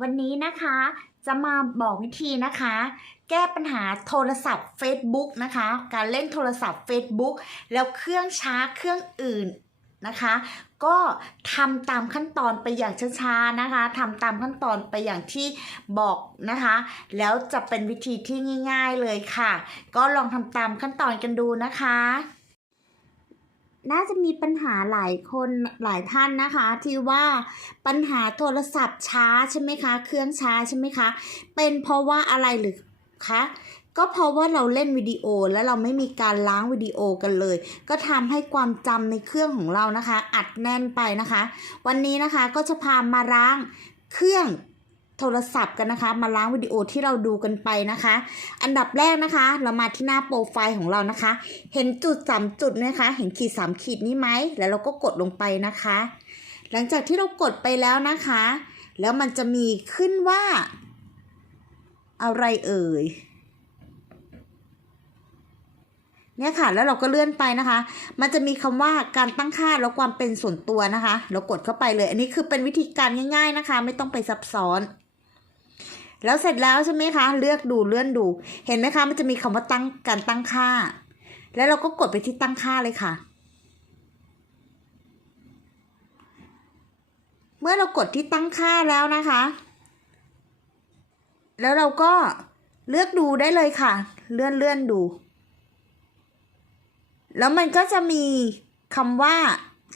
วันนี้นะคะจะมาบอกวิธีนะคะ แก้ปัญหาโทรศัพท์ Facebook นะคะ การเล่นโทรศัพท์ Facebook แล้วเครื่องช้าเครื่องอื่นนะคะ ก็ทำตามขั้นตอนไปอย่างช้าๆนะคะทำตามขั้นตอนไปอย่างที่บอกนะคะ แล้วจะเป็นวิธีที่ง่าย ๆเลยค่ะ ก็ลองทำตามขั้นตอนกันดูนะคะ น่าจะมีปัญหาหลายคนหลายท่านนะคะ ที่ว่าปัญหาโทรศัพท์ช้าใช่ไหมคะ เครื่องช้าใช่ไหมคะ เป็นเพราะว่าอะไรหรือคะก็เพราะว่าเราเล่นวิดีโอแล้วเราไม่มีการล้างวิดีโอกันเลย ก็ทำให้ความจำในเครื่องของเรานะคะ อัดแน่นไปนะคะ วันนี้นะคะก็จะพามาล้างเครื่อง โทรศัพท์กันนะคะ มาล้างวิดีโอที่เราดูกันไปนะคะ อันดับแรกนะคะ เรามาที่หน้าโปรไฟล์ของเรานะคะ เห็นจุดสามจุดไหมคะ เห็นขีดสามขีดนี้ไหมแล้วเราก็กดลงไปนะคะ หลังจากที่เรากดไปแล้วนะคะ แล้วมันจะมีขึ้นว่า อะไรเอ่ยเนี่ยค่ะ แล้วเราก็เลื่อนไปนะคะ มันจะมีคำว่าการตั้งค่าแล้วความเป็นส่วนตัวนะคะ เรากดเข้าไปเลย อันนี้คือเป็นวิธีการง่าย ๆนะคะ ไม่ต้องไปซับซ้อน แล้วเสร็จแล้วใช่ไหมคะ เลือกดูเลื่อนดู เห็นไหมคะมันจะมีคำว่าตั้งการตั้งค่า แล้วเราก็กดไปที่ตั้งค่าเลยค่ะ เมื่อเรากดที่ตั้งค่าแล้วนะคะ แล้วเราก็เลือกดูได้เลยค่ะ เลื่อนเลื่อนดู แล้วมันก็จะมีคำว่า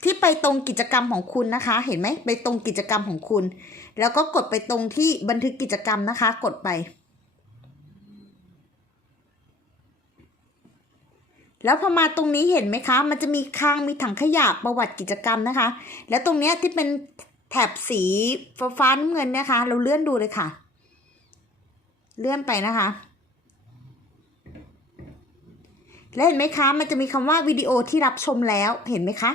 ที่ไปตรงกิจกรรมของคุณนะคะ เห็นไหมไปตรงกิจกรรมของคุณ แล้วก็กดไปตรงที่บันทึกกิจกรรมนะคะ กดไป แล้วพอมาตรงนี้เห็นไหมคะ มันจะมีคลังมีถังขยะประวัติกิจกรรมนะคะ แล้วตรงเนี้ยที่เป็นแถบสีฟ้าฟ้าน้ำเงินนะคะ เราเลื่อนดูเลยค่ะ เลื่อนไปนะคะแล้วเห็นไหมคะ มันจะมีคำว่าวิดีโอที่รับชมแล้ว เห็นไหมคะ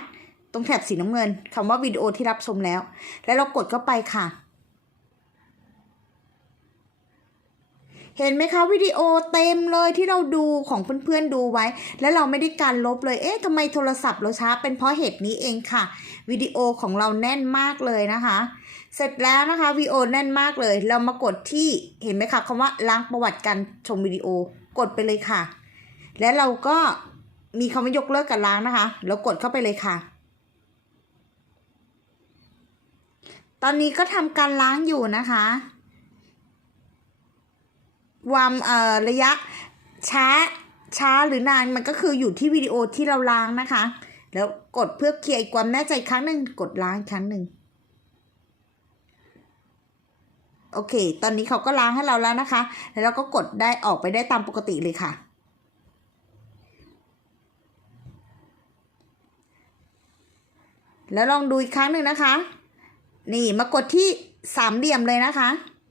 ตรงแถบสีน้ำเงินคำว่าวิดีโอที่รับชมแล้ว แล้วเรากดเข้าไปค่ะ เห็นไหมคะวิดีโอเต็มเลยที่เราดูของเพื่อนๆดูไว้ แล้วเราไม่ได้การลบเลย เอ๊ะทำไมโทรศัพท์เราช้าเป็นเพราะเหตุนี้เองค่ะวิดีโอของเราแน่นมากเลยนะคะ เสร็จแล้วนะคะวิดีโอแน่นมากเลย เรามากดที่เห็นไหมคะคำว่าล้างประวัติการชมวิดีโอกดไปเลยค่ะ และเราก็มีคำว่ายกเลิกการล้างนะคะ แล้วกดเข้าไปเลยค่ะ ตอนนี้ก็ทำการล้างอยู่นะคะความเอ่อระยะช้าช้าหรือนานมันก็คืออยู่ที่วิดีโอที่เราล้างนะคะ แล้วกดเพื่อเคลียร์ความแน่ใจครั้งหนึ่งกดล้างครั้งหนึ่งโอเค ตอนนี้เขาก็ล้างให้เราแล้วนะคะ แล้วเราก็กดได้ออกไปได้ตามปกติเลยค่ะ แล้วลองดูอีกครั้งหนึ่งนะคะ นี่มากดที่สามเหลี่ยมเลยนะคะ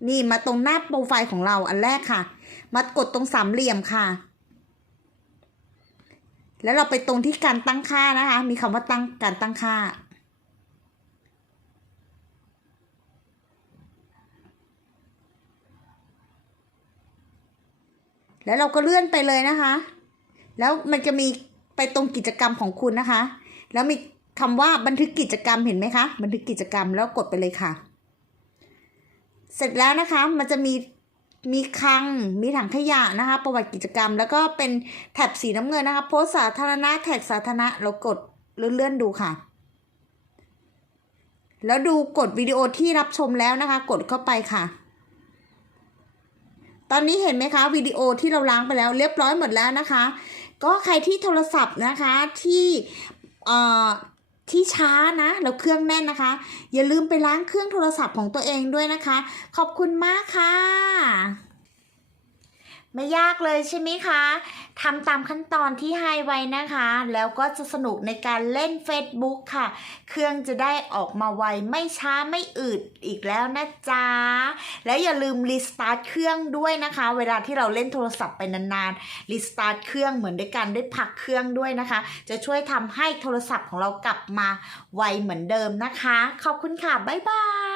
นี่มาตรงหน้าโปรไฟล์ของเราอันแรกค่ะ มากดตรงสามเหลี่ยมค่ะ แล้วเราไปตรงที่การตั้งค่านะคะ มีคำว่าตั้งการตั้งค่า แล้วเราก็เลื่อนไปเลยนะคะ แล้วมันจะมีไปตรงกิจกรรมของคุณนะคะ แล้วมี คำว่าบันทึกกิจกรรมเห็นไหมคะ บันทึกกิจกรรมแล้วกดไปเลยค่ะ เสร็จแล้วนะคะมันจะมีมีคลัง มีถังขยะนะคะ ประวัติกิจกรรม แล้วก็เป็นแถบสีน้ำเงินนะคะ โพสต์สาธารณะแท็กสาธารณะเรากดเลื่อนๆดูค่ะ แล้วดูกดวิดีโอที่รับชมแล้วนะคะ กดเข้าไปค่ะ ตอนนี้เห็นไหมคะวิดีโอที่เราล้างไปแล้ว เรียบร้อยหมดแล้วนะคะ ก็ใครที่โทรศัพท์นะคะที่เอ่อ ที่ช้านะแล้วเครื่องแน่นนะคะ อย่าลืมไปล้างเครื่องโทรศัพท์ของตัวเองด้วยนะคะ ขอบคุณมากค่ะ ไม่ยากเลยใช่ไหมคะทำตามขั้นตอนที่ให้ไว้นะคะ แล้วก็จะสนุกในการเล่น Facebook ค่ะ เครื่องจะได้ออกมาไวไม่ช้าไม่อืดอีกแล้วนะจ๊ะ แล้วอย่าลืมรีสตาร์ทเครื่องด้วยนะคะ เวลาที่เราเล่นโทรศัพท์ไปนานๆรีสตาร์ทเครื่องเหมือนด้วยกันได้พักเครื่องด้วยนะคะ จะช่วยทำให้โทรศัพท์ของเรากลับมาไวเหมือนเดิมนะคะ ขอบคุณค่ะ บ๊ายบาย